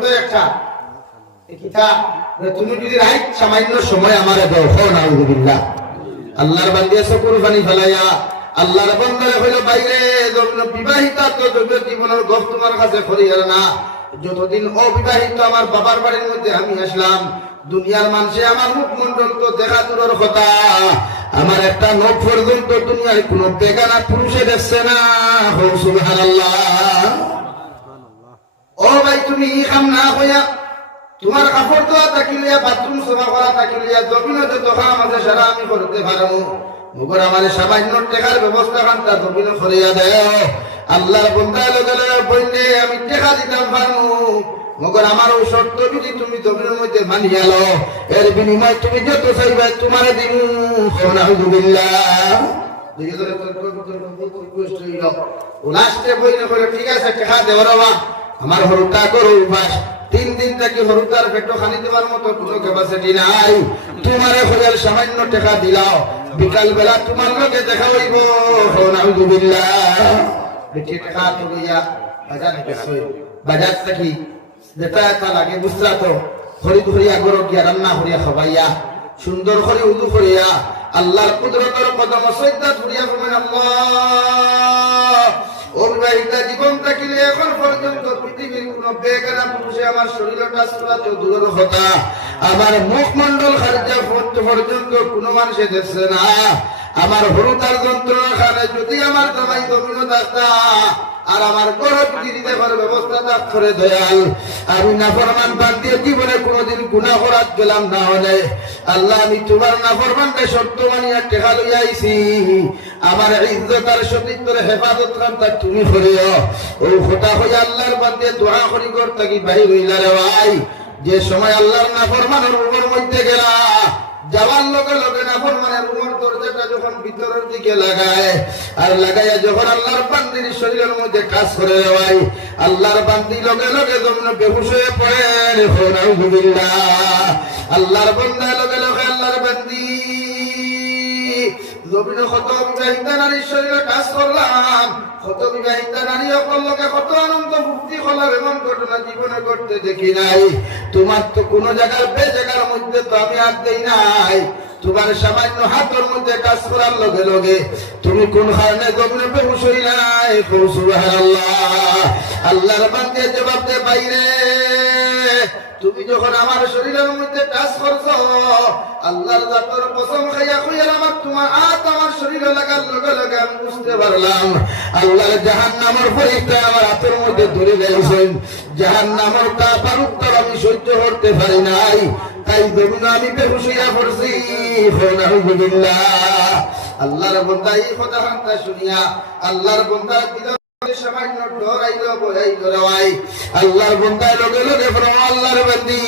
ছোট্ট একটা কিতাব তুমি যদি রাইট সামান্য সময় আমারে দাও হো নাউযুবিল্লাহ আল্লাহর বান্দিয়া চকুর পানি ফেলাইয়া আল্লাহর বান্দারে হইল বাইরে বিবাহিতা তো জীবনের গপ তোমার কাছে করিয়ার না যতদিন অবিবাহিত আমার বাবার বাড়ির মধ্যে আমি আসলাম দুনিয়ার মানুষে আমার মুখমন্ডল তো দেখা দূরের কথা আমার একটা নখ পর্যন্ত দুনিয়ার কোন বেগানা পুরুষে দেখছে না সুবহানাল্লাহ ও ভাই তুমি খাম না হইয়া তোমার কাপড় ধোয়া থাকিলিয়া বাথরুম সাফা করা থাকিলিয়া জমিনে যত কাম আছে সারা আমি করতে পারবো মগর আমার সামান্য টাকার ব্যবস্থা খানটা জমিনে করিয়া দেও আল্লাহর বান্দা লগে লগে বললে আমি টাকা দিতাম পারবো মগর আমার ওই শর্ত যদি তুমি জমিনের মধ্যে মানিয়া লো এর বিনিময় তুমি যত চাইবে তোমার দিন নাউযুবিল্লাহ দেখে ধরে লাস্টে বইলে বলে ঠিক আছে টাকা দেওয়ার আমার হরুটা করো উপাস 3 দিন থেকে হরুতার পেটো খানি দেওয়ার মতো কোনো ক্যাপাসিটি নাই তোমারে খোঁজার সামান্য টাকা দিলাও বিকাল বেলা তোমার লোকে দেখা হইব নাউযুবিল্লাহ বেটি টাকা তো লইয়া বাজার গেছে বাজার থেকে যেটা লাগে বুঝলা তো খরিদ করিয়া গরো গিয়া রান্না করিয়া খাবাইয়া সুন্দর করে উযু করিয়া আল্লাহর কুদরতের কদম সজদা করিয়া বলেন আল্লাহ অবিবাহিতা জীবন থাকিলে এখন পর্যন্ত পৃথিবীর কোন বেগানা পুরুষে আমার শরীরটা সুরাত দূরের কথা আমার মুখমন্ডল খারিজা পর্যন্ত কোন মানুষে দেখছে না আমার হরুতার যন্ত্রণা খানে যদি আমার জামাই জমিন থাকতা আর আমার গরব দিতে পারে ব্যবস্থা তাক করে দয়াল আমি নাফরমান বান্দিয়ে জীবনে কোনোদিন গুনাহ করাত গেলাম না হলে আল্লাহ আমি তোমার নাফরমানকে শর্ত মানিয়া টেকা লইয়া আইছি আমার ইজ্জত আর সতীত্বের হেফাজত কামটা তুমি করিও ও খোটা হইয়া আল্লাহর বান্দিয়ে দোয়া করি করতে কি ভাই হইলা রে ভাই যে সময় আল্লাহর নাফরমানের উপর মধ্যে গেলা যাওয়ার লগে লগে নাফরমানের উপর দরজাটা যখন ভিতরের দিকে লাগায় আর লাগাইয়া যখন আল্লাহর বান্দির শরীরের মধ্যে কাজ করে ভাই আল্লাহর বান্দি লগে লগে যখন বেহুশ হয়ে পড়ে নাউযুবিল্লাহ আল্লাহর বান্দা লগে লগে আল্লাহর বান্দি জমিনে কত বিবাহিতা নারীর শরীরে কাজ করলাম কত বিবাহিতা নারী অকল্লকে কত আনন্দ মুক্তি হলাম এমন ঘটনা জীবনে ঘটতে দেখি নাই তোমার তো কোন জায়গার জায়গার মধ্যে তো আমি হাত দেই নাই তোমার সামান্য হাতের মধ্যে কাজ করার লগে লগে তুমি কোন কারণে জমিনে বেহুশ হইলাই সুবহানাল্লাহ আল্লাহর বান্দা জবাব দে বাইরে তুমি যখন আমার শরীরের মধ্যে কাজ করছো আল্লাহর জাতের কসম খাইয়া কইয়া আমার তোমার হাত আমার শরীরে লাগার লগে লগে আমি বুঝতে পারলাম আল্লাহর জাহান্নামের ফেরেশতা আমার হাতের মধ্যে ধরে গেছেন জাহান্নামের তাপ আর উত্তাপ আমি সহ্য করতে পারি নাই তাই জমিনে আমি বেহুশ হইয়া পড়ছি নাউযুবিল্লাহ আল্লাহর বান্দা এই কথা হান্তা শুনিয়া আল্লাহর বান্দা সামান্য ডরাইল বলাই ডরাই আল্লাহর বান্দায় লগে লগে আল্লাহর বান্দি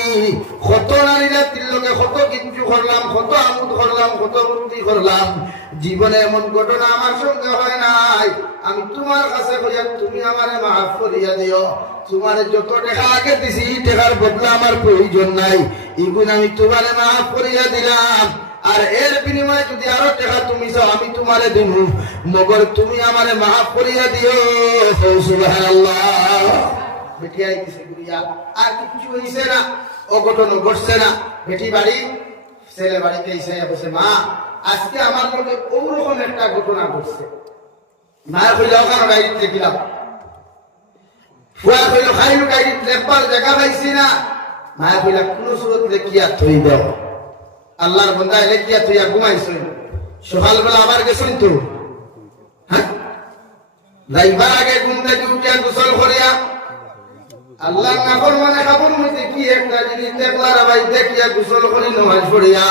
কত নারীরা তিলকে কত কিছু করলাম কত আমোদ করলাম কত ভক্তি করলাম জীবনে এমন ঘটনা আমার সঙ্গে হয় নাই আমি তোমার কাছে কইয়া তুমি আমারে মাফ করিয়া দিও তোমারে যত টাকা আগে দিছি টাকার বদলা আমার প্রয়োজন নাই এগুলো আমি তোমারে মাফ করিয়া দিলাম আর এর বিনিময়ে যদি আরো টাকা তুমি চাও আমি তোমারে দিব মগর তুমি আমারে মাফ করিয়া দিও সুবহানাল্লাহ বেটি আইছে গুরিয়া আর কিছু হইছে না অঘটন ঘটছে না বেটি বাড়ি ছেলে বাড়িতে এসে বসে মা আজকে আমার লগে ওরকম একটা ঘটনা ঘটছে মা কইল ওখানে গাড়িতে দেখিলাম ফুয়া কইল খাইলু গাড়িতে দেখবার জায়গা পাইছি না মা কইল কোন সুরত দেখিয়া থই দাও আল্লাহর বান্দা লেখিয়া তুই ঘুমাইছিস সকালবেলা আবার গেছিস তো হ্যাঁ যাইবার আগে ঘুম থেকে উঠিয়া গোসল করিয়া আল্লাহর নাফরমানে খবর মধ্যে কি একটা জিনিস দেখলার ভাই দেখিয়া গোসল করি নামাজ পড়িয়া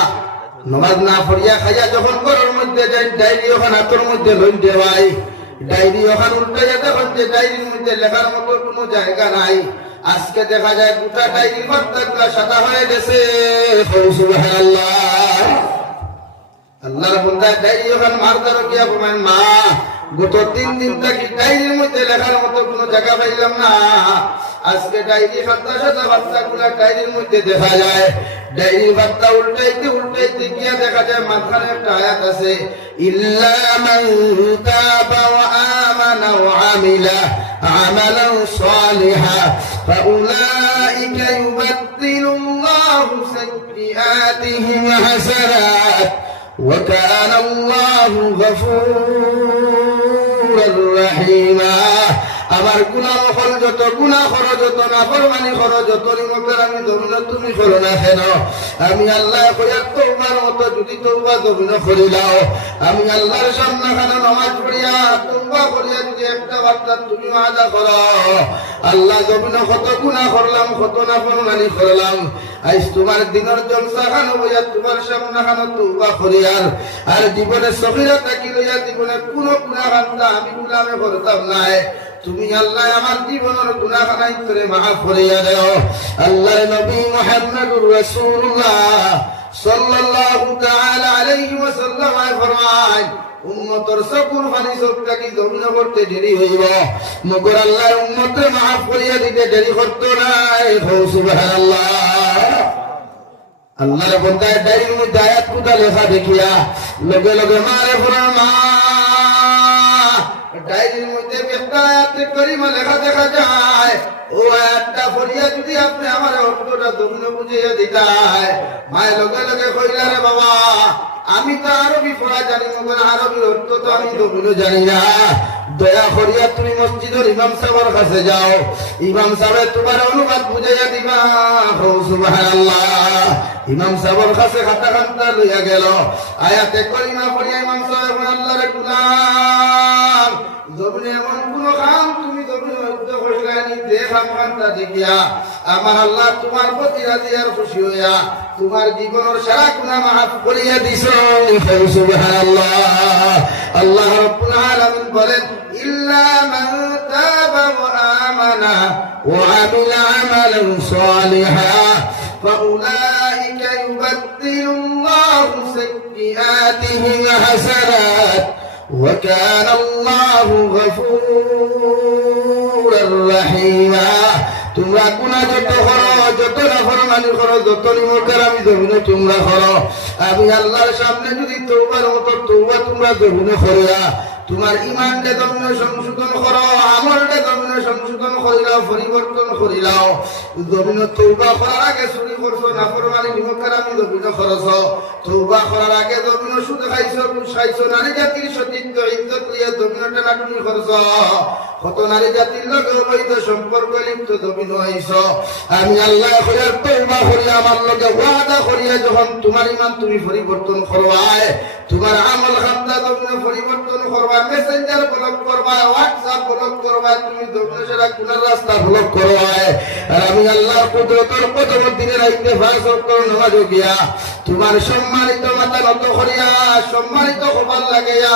নামাজ না পড়িয়া খাইয়া যখন ঘরের মধ্যে যাই ডায়েরি ওখান হাতের মধ্যে লই দেওয়াই ডায়েরি ওখান উল্টাইয়া দেখুন যে ডায়েরির মধ্যে লেখার মতো কোনো জায়গা নাই আজকে দেখা যায় গোটা ডায়েরির পাতাগুলো সাদা হয়ে গেছে সুবহানাল্লাহ আল্লাহর বান্দা ডায়েরি ওখান মারদার গিয়া বলেন মা গত 3 দিন থেকে ডায়েরির মধ্যে লেখার মতো কোনো জায়গা পাইলাম না আজকে ডায়েরি সাদা সাদা পাতাগুলো ডায়েরির মধ্যে দেখা যায় ডাইরি বার্তা উল্টাইতে উল্টাইতে গিয়া দেখা যায় মাঝখানে একটা আয়াত আছে, ইল্লা মান তাবা ওয়া আমানা ওয়া আমিলা আমালান সালিহা ফাউলাইকা ইউবাদদিলুল্লাহু সাইয়্যাতিহিম হাসানাত ওয়া কানা আল্লাহু গফুরুর রহিমা। আমার গুনাহ হল যত, গুনাহ করো যত, নাফরমানি করো যত, নিমকের আমি জমিন তুমি করো না কেন, আমি আল্লাহ কইয়া তওবার মতো যদি তওবা জমিন করিলাও, আমি আল্লাহর সামনে খানা নামাজ পড়িয়া তওবা করিয়া যদি একটা বার্তা তুমি আদা করো, আল্লাহ জমিন কত গুনাহ করলাম, কত নাফরমানি করলাম, আজ তোমার দিনের জলসা খানো বইয়া তোমার সামনে খানা তওবা করিয়ার আর জীবনে সগীরা থাকি লইয়া জীবনে কোনো গুনাহ খান্তা আমি গুনাহে করতাম নাই, তুমি আল্লাহ আমার জীবনের গুনাহ খানাই করে মাফ করিয়া দাও। আল্লাহর নবী মুহাম্মদুর রাসূলুল্লাহ সাল্লাল্লাহু তাআলা আলাইহি ওয়াসাল্লাম ফরমায়, উম্মতর সকল পানি সবটা কি জমিন করতে দেরি হইব, মগর আল্লাহর উম্মতে মাফ করিয়া দিতে দেরি করতো নাই। সুবহানাল্লাহ। আল্লাহর বান্দার ডায়েরির মধ্যে আয়াত কোথা লেখা দেখিয়া লগে লগে মারে ফরমা, ডায়েরির মধ্যে একটা আয়াত করিমা লেখা দেখা যায়, ও আয়াতটা পড়িয়া যদি আপনি আমার অর্থটা জমিন বুঝিয়ে দিতাই, মায়ের লগে লগে কইলা, রে বাবা আমি তো আরবি পড়া জানি, মগর আরবির অর্থ তো আমি জমিনও জানি না, দয়া করিয়া তুমি মসজিদের ইমাম সাহেবের কাছে যাও, ইমাম সাহেব তোমার অনুবাদ বুঝাইয়া দিবা। সুবহানাল্লাহ। ইমাম সাহেবের কাছে খাতা খাতা লইয়া গেল, আয়াতে করিমা পড়িয়া ইমাম সাহেব, আল্লাহর গুলাম জমিনে এমন কোন কাম তুমি জমিনে উদ্যোগ করিলানি, দেখাম খান্তা দেখিয়া আমার আল্লাহ তোমার প্রতি রাজি আর খুশি হইয়া তোমার জীবনের সারা গুনাহ মাফ করিয়া দিছ। সুবহানাল্লাহ। আল্লাহ রাব্বুল আলামিন বলেন, ইল্লা মান তাবা ওয়া আমানা ওয়া আমিলা আমালান সালিহা ফাউলাইকা ইউবাদদিলুল্লাহু সাইয়্যাতিহিম হাসানাত ওয়া কানা আল্লাহু গফুরুর রহিমা। তোমরা গুনাহ যত করো, যত নাফরমানি করো, যত নিমকের আমি জমিনে তোমরা করো, আমি আল্লাহর সামনে যদি তওবার মতো তওবা তোমরা জমিনে করিয়া তোমার ইমানটা জমিনে সংশোধন করো, আমলটা জমিনে সংশোধন করিলাও, পরিবর্তন করিলাও, জমিনে তওবা করার আগে চুরি করছো, নাফরমানি নিমকের আমি জমিনে করছো, তওবা করার আগে জমিনে সুদ খাইছো, ঘুষ খাইছো, নারী জাতির সতীত্ব ইজ্জত লিয়ে জমিনে টানাটুনি করছো, কত নারী জাতির লগে অবৈধ সম্পর্ক লিপ্ত জমিনে হইছো, আমি আল্লাহ করিয়ার তওবা করিয়া আমার লগে ওয়াদা করিয়া যখন তোমার ইমান তুমি পরিবর্তন করবাই, তোমার আমল খাতা জমিনে পরিবর্তন করবা, মেসেঞ্জার ব্লক করবা, হোয়াটসঅ্যাপ ব্লক করবা, তুমি জমিনে সেরা গুনার রাস্তা ব্লক করবা, আর আমি আল্লাহর কুদরতের কদম দিনে রাইতে ফাঁস করে নামাজ গিয়া তোমার সম্মানিত মাথা নত করিয়া সম্মানিত খবর লাগাইয়া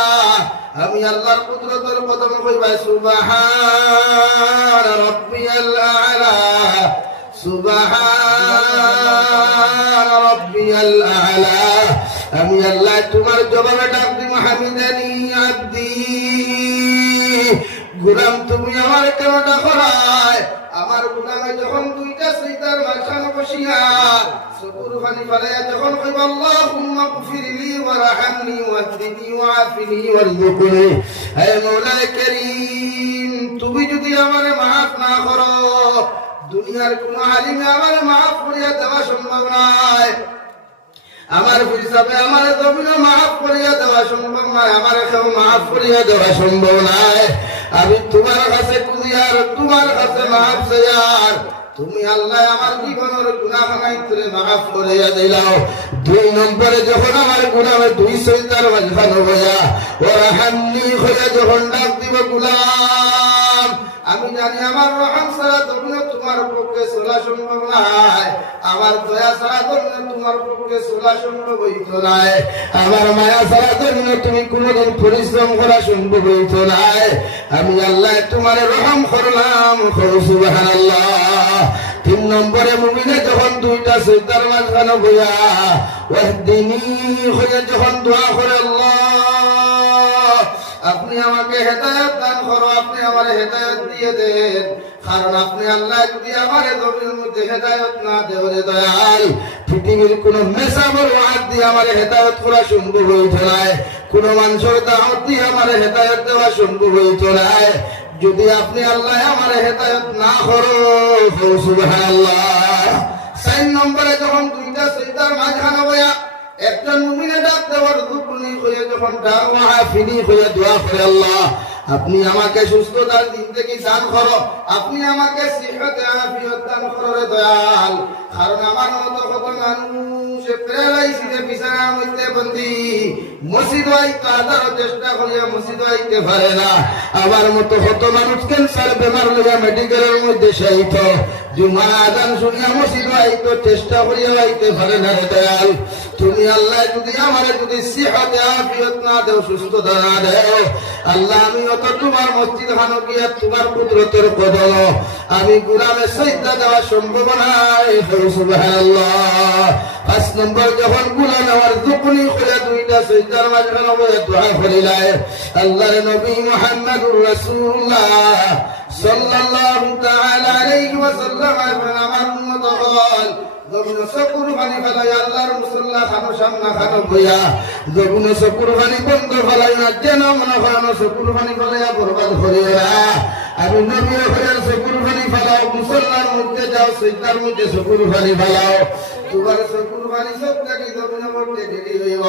আমি আল্লাহর কুদরতের কদম কইবা, সুবহান রাব্বিয়াল আ'লা, সুবহান রাব্বিয়াল আ'লা। আমি আল্লাহ তোমার জবাবে ডাক দিব, হামিদানি আব্দি, গোলাম তুমি আমার কেন ডাকো নাই? আমার গোলামে যখন দুইটা সিজদার মাঝখানে বসিয়া চকুর পানি ফেলাইয়া যখন কইব, আল্লাহুম্মা গফিরলি ওয়ারহামনি ওয়াহদিনি ওয়াআফিনি ওয়ারযুকনি, হে মওলায়ে কারীম তুমি যদি আমারে মাফ না করো, দুনিয়ার কোন আলিমে আমারে মাফ করিয়া দেওয়া সম্ভব নয়, আমার হিসাবে আমার জমিনে মাফ করিয়া দেওয়া সম্ভব নয়, আমার কেউ মাফ করিয়া দেওয়া সম্ভব নয়, আমি তোমার কাছে কুদিয়ার, তোমার কাছে মাফ চাইয়ার, তুমি আল্লাহ আমার জীবনের গুনাহ নাইতে মাফ করিয়া দিলাও। দুই নম্বরে যখন আমার গুনাহ দুই সইতার মাঝখানে হইয়া ওরহামনি হইয়া যখন ডাক দিব, গোলাম আমি জানি আমার রহম ছাড়া জমিনে তোমার পক্ষে চলা সম্ভব নাই, আমার দয়া ছাড়া জমিনে তোমার পক্ষে চলা সম্ভব হইত নাই, আমার মায়া ছাড়া জমিনে তুমি কোনোদিন পরিশ্রম করা সম্ভব হইত নাই, আমি আল্লাহ তোমার রহম করলাম। সুবহানাল্লাহ। তিন নম্বরে মুমিনে যখন দুইটা সিজদার মাঝখানে হইয়া ওয়াহদিনি হইয়া যখন দোয়া করে, আল্লাহ আপনি আপনি আমাকে হেদায়েত দান করো, আপনি আমারে হেদায়েত দিয়ে দেন। কারণ আপনি আল্লাহ যদি আমারে জমির মধ্যে হেদায়েত না দেওয়ারে দয়াল, পৃথিবীর কোন মেসাবর ওয়াজ দিয়ে আমারে হেদায়েত করা সম্ভব হইতো না, কোন মানুষের দাওয়াত দিয়ে আমারে হেদায়েত দেওয়া সম্ভব হইতো না। যদি আপনি আল্লাহ আমারে হেদায়েত না করো, সুবহানাল্লাহ। 4 নম্বরে যখন দুইটা সিজদার মাঝখানে বয়া একজন মুমিনে ডাক দেওয়ার রুকুনি হয়ে যখন দাওয়া ফিনি হয়ে দোয়া করে, আল্লাহ আপনি আমাকে সুস্থতার দিন থেকে দান করো, আপনি আমাকে সিহত আফিয়ত দান করো রে দয়াল। কারণ আমার মতো কত মানুষ প্যারালাইসিসে বিছানার মধ্যে বন্দী, মসজিদ আইতে হাজারো চেষ্টা করিয়া মসজিদ আইতে পারে না। আমার মতো কত মানুষ ক্যান্সার বেমার লইয়া মেডিকেলের মধ্যে শায়িত, জুমার আযান শুনিয়া মসজিদ আইতে চেষ্টা করিয়া আইতে পারে না রে দয়াল। তুমি আল্লাহ যদি আমারে যদি সিহত আফিয়ত না দেও, সুস্থতা না দেও, আল্লাহ আমি অত তোমার মসজিদ খানো গিয়া তোমার কুদরতের কদম আমি গুলামে সিজদা দেওয়া সম্ভব নয়। সুবহানাল্লাহ। 5 নম্বর যখন গুলাম আমার যুকনি করে দুইটা সিজদার মাঝখানে বসে দোয়া করিলাই, আল্লাহর নবী মুহাম্মদুর রাসূলুল্লাহ সাল্লাল্লাহু তাআলা আলাইহি ওয়াসাল্লাম আমার উম্মত হল যখন সকুর পানি ফেলাই আল্লাহর মুসল্লা খানো সামনা খানো বইয়া, যখন সকুর পানি বন্ধ ফেলাই না যেন মনে করানো সকুর পানি ফেলাইয়া বরবাদ করিয়া। আমি নবী হয়ে সকুর পানি ফেলাও, মুসল্লার মধ্যে যাও, সিজদার মধ্যে সকুর পানি ফেলাও, তোমার সকুর পানি সব থাকি যখন মধ্যে দেরি হইব,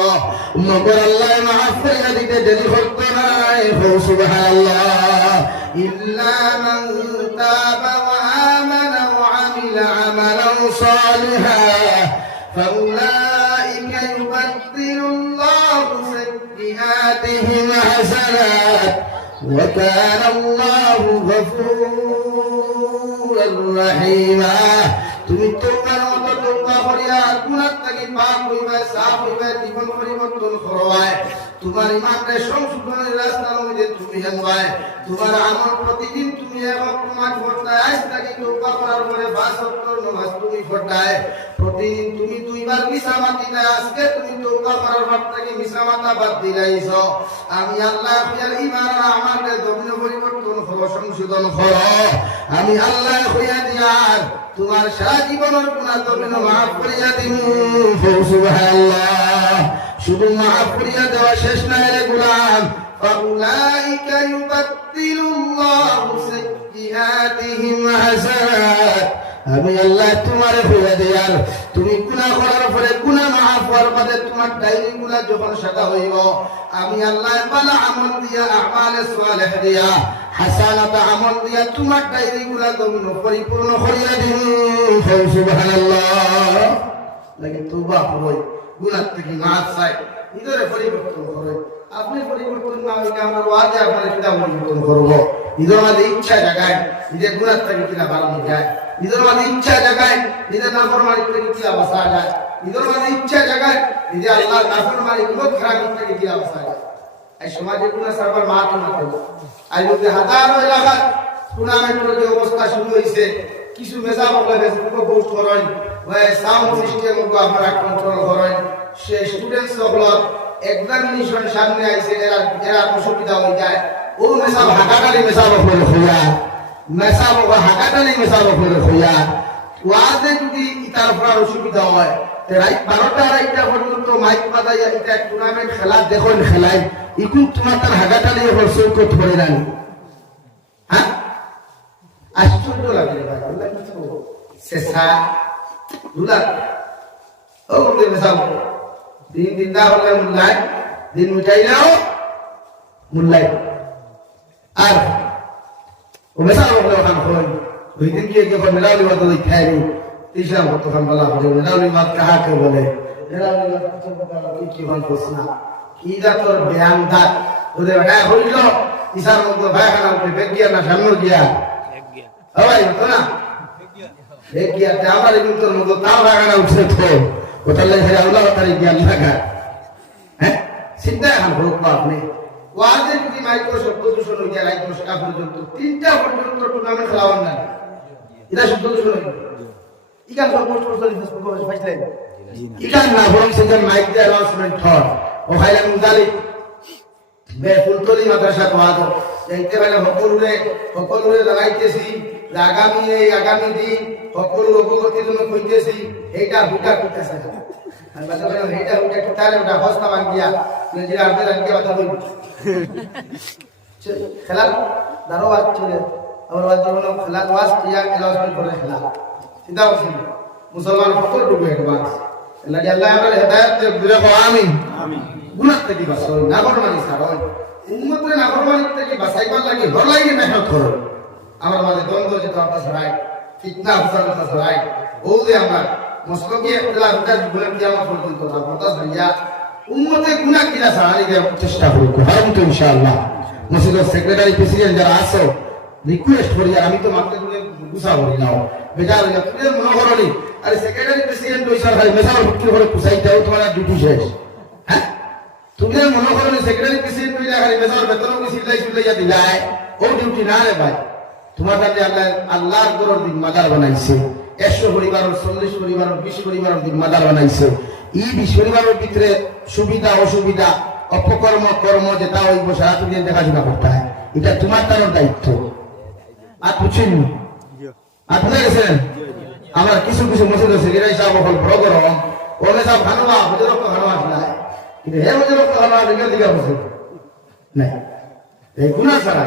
মগর আল্লাহ মাফ করিয়া দিতে দেরি করতে নাই। সুবহানাল্লাহ। ইল্লা মান তাবা ওয়া আমানা ওয়া আমিলা আমালান সালিহা ফাউলাইকা ইউবাদদিলুল্লাহু সাইয়্যাতিহিম হাসানাত ওয়া কানা আল্লাহু গফুরার রহিমা। তুমি তোমার মতো তওবা করিয়া গুনাহ থেকে পাক হইবে, সাফ হইবে, জীবন পরিবর্তন করবাই, তোমার ইমানকে সংশোধনের রাস্তার মধ্যে তুমি আনবাই, তোমার আমল প্রতিদিন তুমি এক নামাজ পড়তায়, আজ থেকে তওবা করার পরে 5 ওয়াক্ত নামাজ তুমি পড়তায়, প্রতিদিন তুমি 2 বার মিসামাতি দেয়, আজকে তুমি তওবা করার পর থেকে মিসামাতা বাদ দিলাইছো। আমি আল্লাহ আপনার ইমান আর আমলকে জমিনে পরিবর্তন করো, সংশোধন করো। আমি আল্লাহ হইয়া দিয়ার তোমার সারা জীবনের গুনাহ জমিনে মাফ করিয়া দিমু। সুবহানাল্লাহ। শুধু মাফ করিয়া দেওয়া শেষ নাই রে গোলাম, ফাউলাইকা ইউবাদদিলুল্লাহু সাইয়্যাতিহিম হাসানাত। আমি আল্লাহ তোমারে হইয়া দিয়ার তুমি গুনাহ করার পরে গুনাহ মাফ হওয়ার পরে তোমার ডায়েরি গুলা যখন সাদা হইব, আমি আল্লাহ ভালো আমল দিয়া আমালে সালেহ দিয়া হাসানাত আমল দিয়া তোমার ডায়েরি গুলা জমিন পরিপূর্ণ করিয়া দিমু। সুবহানাল্লাহ। লাগে তওবা করই, গুনাহ থেকে মাফ চাই, নিজের পরিবর্তন করে। আপনি পরিবর্তন না হইলে আমার ওয়াজে আপনার কিনা পরিবর্তন করব। নিজের মাঝে ইচ্ছা জাগায়, নিজের গুনাহ থেকে কিনা বাড়ানো যায়, নিজের মাঝে ইচ্ছা জাগায়, নিজের নাফরমানি থেকে কিনা বাঁচা যায়, নিজের মাঝে ইচ্ছা জাগায়, নিজে আল্লাহর নাফরমানি বহুত খারাপ থেকে কিনা বাঁচা যায়। এই সমাজে গুনাহ সারবার মাত না করব। আজ মধ্যে হাজারো এলাকা টুর্নামেন্টের যে অবস্থা শুরু হয়েছে, কিছু মেসা বলে ফেসবুকে পোস্ট করেন, সাউন্ড সিস্টেম আপনারা কন্ট্রোল করেন, সে স্টুডেন্টস সকল এক্সামিনেশন সামনে আইছে, এরা অসুবিধা হয়ে যায়, ও মেসাব হাকাটালি মেসাব করে হইয়া, মেসাব হাকাটালি মেসাব করে হইয়া, ওয়াজে যদি ইতার পড়ার অসুবিধা হয়, রাত 12টা আড়াইটা পর্যন্ত মাইক বাজাইয়া এটা টুর্নামেন্ট খেলা দেখুন, খেলায় ইকুন তোমার তার হাকাটালি হরসই করতে পারে না। হ্যাঁ, আশ্চর্য লাগে ভাই, আল্লাহ কি করব শেষা দুলা ও মেসাব দিন না হলে মুল্লাই, দিন মিটাইলেও মুল্লাই। আর ও মেসাব হলে ওখান হয় ওই দিন গিয়ে যখন মেলাউলি মাত খাইনি ইসলাম তখন বলা হবে মেলাউলি মাত কাহাকে বলে, মেলাউলি মাত কি হন করছে না, কি যা তোর ব্যায়াম দাঁত ওদের হ্যাঁ হইল ইসার মধ্যে ভাইখানা উঠে বেগ গিয়া না সামনে গিয়া ভাই হতো না বেগ গিয়া আমার তোর মতো তাও ভাইখানা উঠছে তো ওটার লাগে আল্লাহ তার জ্ঞান থাকা। হ্যাঁ, চিন্তা এখন হোক না আপনি ওয়াজে যদি মাইক্রো শব্দ দূষণ হয়ে যায়, রাত 10টা পর্যন্ত 3টা পর্যন্ত টুর্নামেন্ট খেলাবেন না, এটা শব্দ দূষণ হয়ে যায়। ইকান সব পোস্ট করতে ফেসবুকে পাইছিলেন, ইকান না বরং সেখানে মাইক দিয়ে অ্যানাউন্সমেন্ট হয়, ও খাইলাম মুদালি ফুলতলি মাদ্রাসা কোয়াদ দেখতে পেলে সকলরে জানাইতেছি যে আগামী দিন সকল অগ্রগতির জন্য কইতেছি এইটা হুটা করতেছে আর বাজা বলে এইটা হুটা কিতারে ওটা হস্তা ভাঙ্গিয়া নিজের আর্ধে রাখিয়া কথা বলি খেলার দারোয়াজ চলে আমার বাজা বলে খেলার ওয়াজ ইয়া এলাউন্সমেন্ট করে খেলা চিন্তা করছি মুসলমান সকল ডুবে একবার লাগে আল্লাহ আমাদের হেদায়েত দিলে আমিন আমিন গুনাহ থেকে বাঁচাও নাফরমানি ছাড়ো উম্মতের নাফরমানি থেকে বাঁচাইবার লাগে ঘর লাগে মেহনত করো আমার মাঝে দ্বন্দ্ব যেটা আপনার সরাই ফিতনা হুসার কথা সরাই ও যে আমরা মসলকি ইখতিলাফ এটা বলে কিয়ামত পর্যন্ত না বলতা ভাইয়া উম্মতে গুনাহ কিনা ছাড়াই দেওয়ার চেষ্টা করব হারাম তো ইনশাআল্লাহ মসজিদের সেক্রেটারি প্রেসিডেন্ট যারা আছো রিকোয়েস্ট করি আমি তো মাত্র তুমি গুছা করি নাও বেজার হইয়া তুমি মনে করনি আরে সেক্রেটারি প্রেসিডেন্ট ওই সরকারি মেসার ভর্তি করে কুসাইটাও তোমার ডিউটি শেষ হ্যাঁ তুমি মনে করনি সেক্রেটারি প্রেসিডেন্ট হইলে আরে মেসার বেতন কি সিলাই দিলাই ও ডিউটি না রে ভাই তোমার কাছে আল্লাহর গরর দিন মাদার বানাইছে 100 পরিবারের 40 পরিবারের 20 পরিবারের দিন মাদার বানাইছে এই 20 পরিবারের ভিতরে সুবিধা অসুবিধা অপকর্ম কর্ম যেটা হইব সারা তুমি দেখাশোনা করতে হয় এটা তোমার তার দায়িত্ব আর বুঝছেন আর বুঝে গেছেন আমার কিছু মসজিদ সেক্রেটারি সাহেব হল বড় গরম ওনে সব খানোয়া হুজুর খানোয়া আসলে কিন্তু হে হুজুর খানোয়া দিকে বসে নাই এই গুনাহ ছাড়া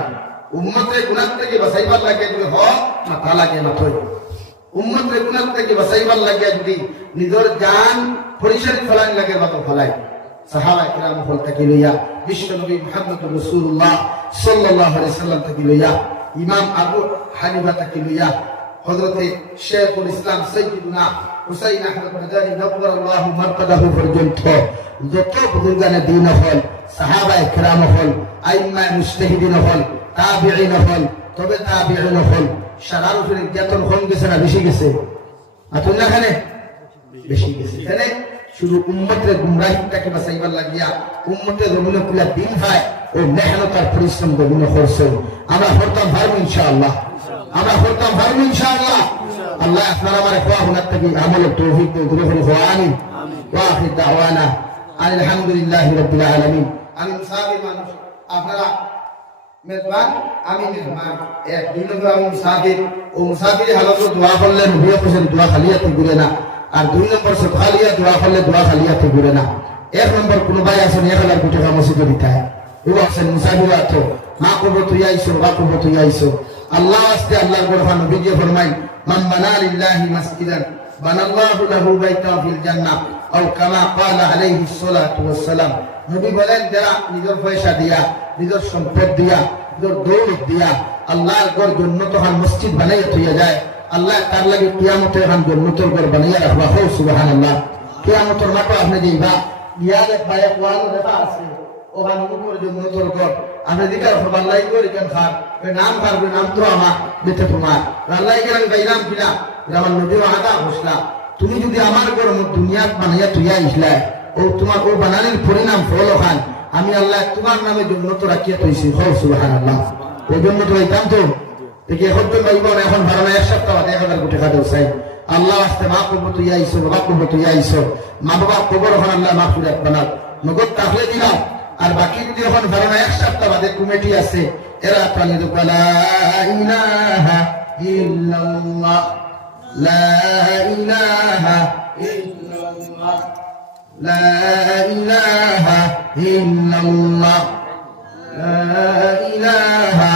উম্মতের গুনাহ থেকে বাঁচাইবার লাগে যদি হক মাথা লাগে মাথই উম্মতের গুনাহ থেকে বাঁচাইবার লাগে যদি নিজের জান পরিশারি ফলান লাগে বাতো ফলাই সাহাবা কিরাম হল থেকে লইয়া বিশ্বনবী মুহাম্মদুর রাসূলুল্লাহ সাল্লাল্লাহু আলাইহি সাল্লাম থেকে লইয়া ইমাম আবু হানিফা থেকে লইয়া হযরতে শেখুল ইসলাম সাইয়্যিদুনা হুসাইন আহমদ মাদানী নওয়ারাল্লাহু মারকাদাহু পর্যন্ত যত বুজুর্গানে দ্বীন হল সাহাবা কিরাম হল আইম্মা মুজতাহিদিন হল তাবিঈন হল তবে তাবিঈন হল সারা রসুলের জ্ঞাতন হন গেছে না বেশি গেছে আতুন না খানে বেশি গেছে এখানে শুধু উম্মতের গুমরাহিটাকে বাঁচাইবার লাগিয়া উম্মতের জমিনে কুলা দিন হয় ও মেহনত আর পরিশ্রম জমিনে করছে আমরা করতাম পারবো ইনশাআল্লাহ আল্লাহ আপনার আমার খোয়া থেকে আমলের তৌফিক দেন তুমি বলো আমিন ওয়া আখির দাওয়ানা আলহামদুলিল্লাহি রাব্বিল আলামিন আমি মুসাফির মানুষ আপনারা মেজবান আমি মেহমান এক দুই নম্বর আমি মুসাফির ও মুসাফির হালত দোয়া করলে নবী হোসেন দোয়া খালিয়াতে ঘুরে না আর দুই নম্বর সে খালিয়া দোয়া করলে দোয়া খালিয়াতে ঘুরে না এক নম্বর কোন ভাই আছেন 1000 কোটি টাকা মসজিদে দিতে হয় ও আছেন মুসাফির আছো মা করবো তুই আইসো বা করবো তুই আইসো আল্লাহ আস্তে আল্লাহর গোরফা নবী যে ফরমাই মান বানা লিল্লাহি মাসজিদান বানাল্লাহু লাহু বাইতান ফিল জান্নাহ আও কামা ক্বালা আলাইহিস সালাতু ওয়াস সালাম নবী বলেন যারা নিজের পয়সা দিয়া নিজের সম্পদ দিয়া নিজের দৌলত দিয়া আল্লাহর ঘর জান্নাত হান মসজিদ বানাইয়া থইয়া যায় আল্লাহ তার লাগি কিয়ামতের হান জান্নাতের ঘর বানাইয়া রাখবা হো সুবহানাল্লাহ কিয়ামতের মাঠে আপনি যাইবা ইয়া দেখবা এক ওয়াল দেখা আছে ওখান উপর জান্নাতের ঘর আপনি দিকার আল্লাহ করে কেন খান নাম পারবে নাম তো আমার বেতে তোমার আল্লাহ কেন বাইরাম কিনা আমার নবী আদা ঘোষণা তুমি যদি আমার ঘর দুনিয়াত বানাইয়া তুইয়া ইসলা ও তোমার ও বানানির পরিণাম ফল খান আমি আল্লাহ তোমার নামে জান্নাত রাখিয়া তৈছি হো সুবহানাল্লাহ ওই জন্য তো এইতাম তো দেখি এখন তো ভাইব এখন ভাড়া এক সপ্তাহ 1000 কোটি টাকা দেও চাই আল্লাহ আস্তে মা করবো তুই আইসো বাবা করবো তুই আইসো মা বাবা কবর ওখানে আল্লাহ মাফুরাত বানাও নগদ তাহলে দিলাম আর বাকি যদি এখন ভাড়া এক সপ্তাহ বাদে কমিটি আছে এরা প্রাণী তো লা ইলাহা ইল্লাল্লাহ লা ইলাহা ইল্লাল্লাহ লা ইলাহা ইল্লাল্লাহ লা ইলাহা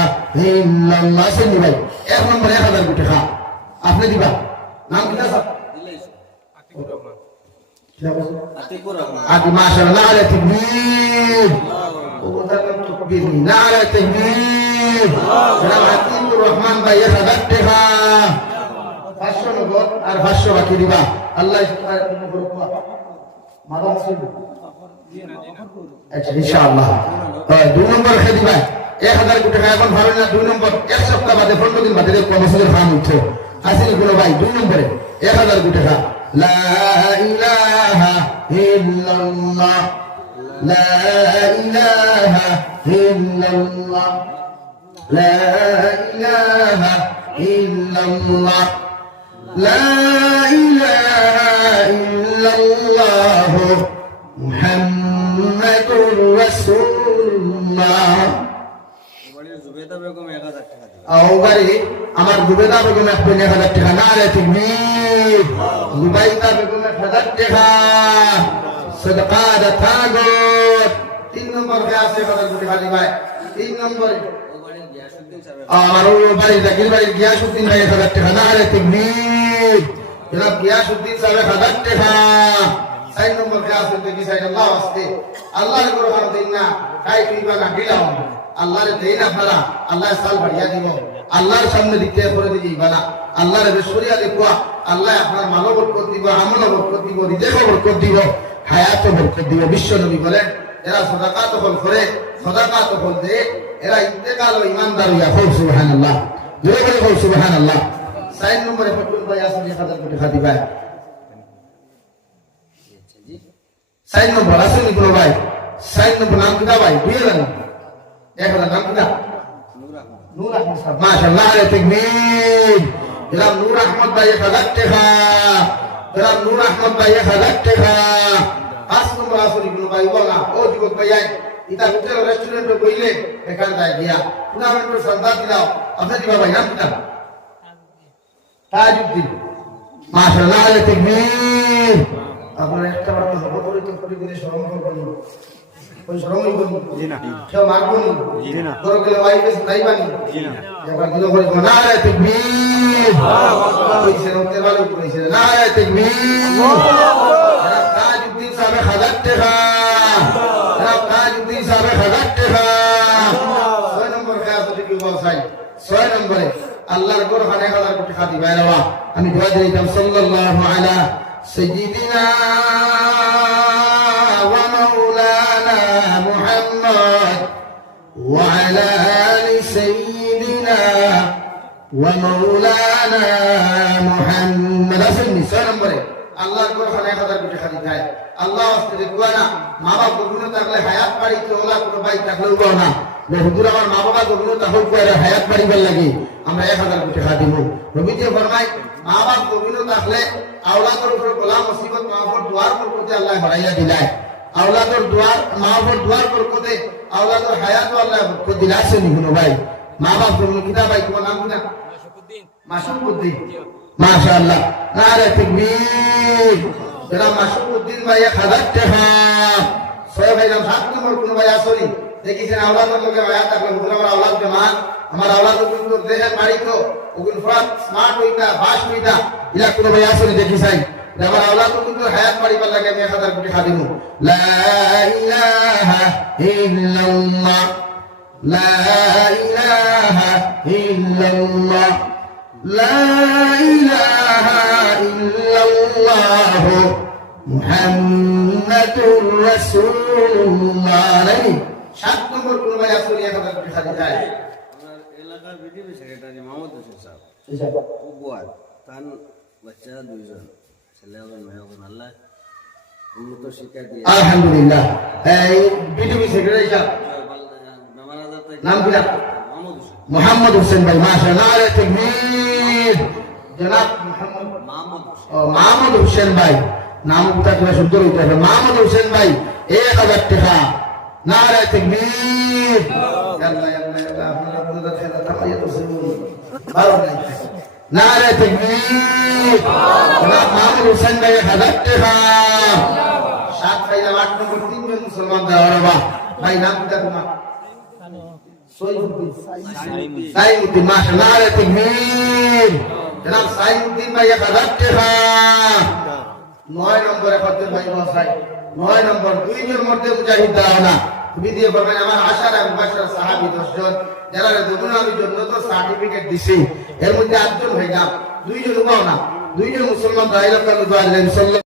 ইল্লাল্লাহ শুনি ভাই এক নম্বর 1000 কোটি টাকা আপনি দিবা নাম কি আছে আতিকুর রহমান আদি মাশাআল্লাহ আলা তাকবীর ও তাকবীর তাকবীর না আলা তাকবীর সালাম আতিকুর রহমান ভাই 1000 টাকা 500 নগদ আর 500 বাকি দিবা আল্লাহ সুবহানাহু ওয়া তাআলা মাদা আছে আচ্ছা ইনশাআল্লাহ দুই নম্বর কে দিবা 1000 কোটি টাকা এখন ভালো না দুই নম্বর এক সপ্তাহ বাদে 15 দিন বাদে কমিশনের ফান্ড উঠছে আসলে গুলো ভাই দুই নম্বরে 1000 কোটি টাকা লা ইলাহা ইল্লাল্লাহ লা ইলাহা ইল্লাল্লাহ লা ইলাহা ইল্লাল্লাহ লা ইলাহা ইল্লাল্লাহ মুহাম্মাদুর রাসূলুল্লাহ জুবেদা বেগম 1000 টাকা দিবেন। বাড়ি আমার জুবেদা বেগম 1000 টাকা। না রে তাকবীর। জুবাইদা বেগম 1000 টাকা। সদকা দাতাগত 3 নম্বর কে আছে কথা গুটি খালি ভাই 3 নম্বরে ও বাড়ির গিয়াসউদ্দিন সাহেব আমার বাড়ি জাকির বাড়ি গিয়াসউদ্দিন ভাই 1000 টাকা। না রে তাকবীর। জনাব গিয়াসউদ্দিন সাহেব 1000 টাকা। 4 নম্বর কে আছে দেখি সাইড আল্লাহ আস্তে আল্লাহর কোরবান দিন না খাই পিবা না দিলাম আল্লাহর দেন আপনারা আল্লাহ সাল বাড়িয়া দিব আল্লাহর সামনে দিতে করে দিবা না আল্লাহর বেশরিয়া দেখবা আল্লাহ আপনার মানব বরকত দিব আমল বরকত দিব রিজিক বরকত দিব হায়াত বরকত দিব। বিশ্ব নবী বলেন এরা সাদাকাত ফল করে সাদাকাত ফল দে এরা ইন্তেকাল ও ইমানদার হইয়া কও সুবহানাল্লাহ। জোরে বলে কও সুবহানাল্লাহ। 4 নম্বরে ফতুল ভাই আছে 1000 কোটি খাদি ভাই। 4 নম্বর আছে নি কোনো ভাই 4 নম্বর নাম কিটা ভাই বুঝে জানো 1000 নাম কিটা নূর আহমদ সাহেব মাশাআল্লাহ আলাইহি তাকবীর। জনাব নূর আহমদ ভাই 1000 টাকা। জনাব নূর আহমদ ভাই 1000 টাকা। 5 নম্বর আছে নি কোনো ভাই বলা ও যুবক ভাই ইতা হোটেল রেস্টুরেন্টে বইলে এখান যায় গিয়া টুর্নামেন্টের সন্ধান দিলাও আপনি দিবা ভাই নাম কিটা তাজউদ্দিন মাশাআল্লাহ আলাইহি তাকবীর। আপনার একটা বার জবরদস্তি করে দিলে শরম করবেন না কোন শরমই করবেন জি না কেউ মারবেন জি না তোর গেলে ওয়াইফে দাইবানি জি না একবার দিলে করে নারে তাকবীর আল্লাহু আকবার কইছে ওতে ভালো কইছে নারে তাকবীর আল্লাহু আকবার তাজউদ্দিন সাহেব 1000 টাকা। জনাব তাজউদ্দিন সাহেব 1000 টাকা। 6 নম্বর কে আছে কি বলছাই 6 নম্বরে আল্লাহর কোরআনে 1000 কোটি খাদি বাইরাবা আমি দোয়া দিলাম সাল্লাল্লাহু আলা سيدنا ومولانا محمد وعلى آل سيدنا ومولانا محمد أصل نساء نمبره الله القرآن 1000 কোটি খাদি খায় আল্লাহ আস্তে দেখবানা মা বাবা গগুনো থাকলে হায়াত বাড়ি তো ওলা কোনো ভাই থাকলেও গো না যে হুজুর আমার মা বাবা গগুনো তাহল করে হায়াত বাড়িবার লাগে আমরা 1000 কোটি খাদি দিব। নবীজি ফরমায় মা বাবা গগুনো থাকলে আওলাদের উপর বলা মুসিবত মাহফুর দুয়ার বরকতে আল্লাহ বাড়াইয়া দিলায় আওলাদের দুয়ার মাহফুর দুয়ার বরকতে আওলাদের হায়াত আল্লাহ বরকত দিলাছে নি কোনো ভাই মা বাবা গগুনো কিতা ভাই তোমার নাম কিনা মাসুকুদ্দিন মাশাআল্লাহ নারে তাকবীর। জনাব মাসুকুদ্দিন ভাই 1000 টাকা। 6 ভাই 7 নম্বর কোন ভাই আসলি দেখিছেন আওলাদের লগে হায়াত থাকলে আমার আওলাদ মান আমার আওলাদ কিন্তু দেহের বাড়ি তো ওগুলো ফরাত স্মার্ট হইতা ফাস্ট হইতা ইলা কোন ভাই আসলে দেখি চাই আমার আওলাদ কিন্তু হায়াত বাড়িবার লাগে আমি 1000 কোটি খাদিম। লা ইলাহা ইল্লাল্লাহ লা ইলাহা ইল্লাল্লাহ লা ইলাহা ইল্লাল্লাহ মুহাম্মাদুর রাসূলুল্লাহ। 7 নম্বর কোন ভাই আসলে 1000 কোটি খাদি যায় আমার এলাকার বিডিপি সেক্রেটারি মাহমুদ হোসেন সাহেব ও বুয়ার তান বাচ্চা 2 জন ছেলে এবং মেয়ে এবং আল্লাহ উন্নত শিক্ষা দিয়ে আলহামদুলিল্লাহ। এই বিডিপি সেক্রেটারি সাহেব নাম কি মোহাম্মদ হোসেন ভাই মাশাআল্লাহ আলাইহি তাকবীর। জনাব মাহমুদ হোসেন ভাই নামটা কি সুন্দর হইতে হবে মাহমুদ হোসেন ভাই 1000 টাকা। নারে তাকবীর। আল্লাহ আল্লাহ আপনারা বলতে খেলা তাকাইয়া তো শুনুন ভালো নাই নারে তাকবীর। জনাব মাহমুদ হোসেন ভাই 1000 টাকা। 7 ভাই 8 নম্বর 3 জন মুসলমান দাওয়া ভাই নাম কি তোমার সাইমুদ্দিন মাশাআল্লাহ আলাইহি তাকবীর। জনাব সাইমুদ্দিন ভাই 1000 টাকা। 9 নম্বরে কত ভাই বসাই 9 নম্বর 2 জন মধ্যে মুজাহিদ দাও না তুমি দিয়ে বলবেন আমার আশারা মুবাশশির সাহাবী 10 জন যারা যখন আমি জন্য তো সার্টিফিকেট দিছি এর মধ্যে 8 জন হয়ে গেল 2 জন উবাও না 2 জন মুসলমান দাইরা কালু দাইলেন